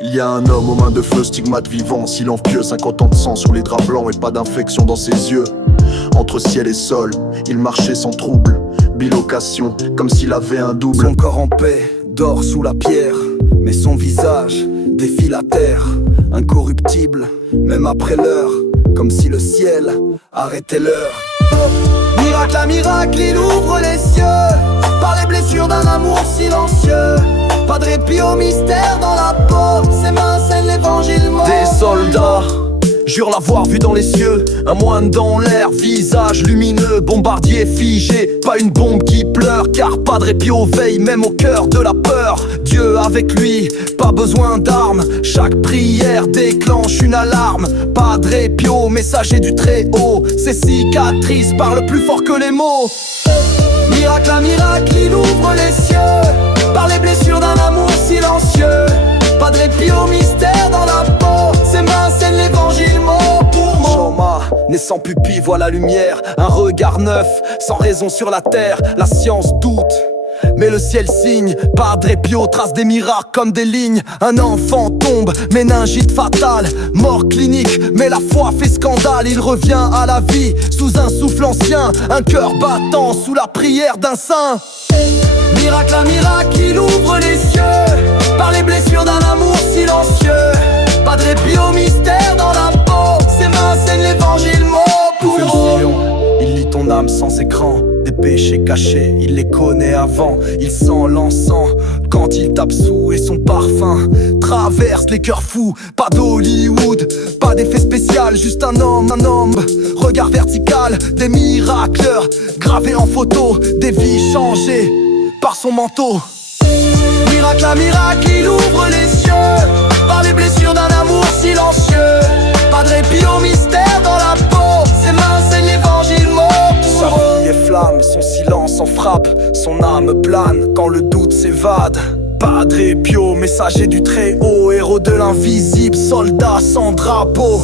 Il y a un homme aux mains de feu, stigmate vivant, silencieux, 50 ans de sang sur les draps blancs et pas d'infection dans ses yeux. Entre ciel et sol, il marchait sans trouble, bilocation, comme s'il avait un double. Son corps en paix dort sous la pierre, mais son visage défie la terre. Incorruptible, même après l'heure, comme si le ciel arrêtait l'heure. Miracle à miracle, il ouvre les cieux, par les blessures d'un amour silencieux. Pas de répit au mystère dans la peau, ses mains scellent l'évangile mort. Des soldats jurent l'avoir vu dans les cieux, un moine dans l'air, visage lumineux, bombardier figé, pas une bombe qui pleure, car pas de répit aux veilles, même au cœur de la peur. Dieu avec lui, pas besoin d'armes, chaque prière déclenche une alarme. Pas de répit au messager du Très-Haut, ses cicatrices parlent plus fort que les mots. Miracle à miracle, il ouvre les cieux, par les blessures d'un amour silencieux. Pas de répit au mystère dans la peau, ses mains scellent l'évangile mot pour mot. Choma, né sans pupille, voit la lumière, un regard neuf, sans raison sur la terre. La science doute, mais le ciel signe. Pas de répit aux traces des miracles comme des lignes. Un enfant tombe, méningite fatale, mort clinique, mais la foi fait scandale. Il revient à la vie, sous un souffle ancien, un cœur battant sous la prière d'un saint. Miracle à miracle, il ouvre les cieux, par les blessures d'un amour silencieux. Pas de répit au mystère dans la peau, ses mains scellent l'évangile mot pour mot. Il lit ton âme sans écran, des péchés cachés, il les connaît avant. Il sent l'encens quand il tape sous, et son parfum traverse les cœurs fous. Pas d'Hollywood, pas d'effet spécial, juste un homme, regard vertical. Des miracles gravés en photo, des vies changées par son manteau. Miracle à miracle, il ouvre les cieux, par les blessures d'un amour silencieux. Pas de répit au mystère dans la peau, ses mains scellent l'évangile mot pour mot. Sa vie est flamme, son silence en frappe, son âme plane quand le doute s'évade. Pas de répit au messager du Très-Haut, héros de l'invisible, soldat sans drapeau.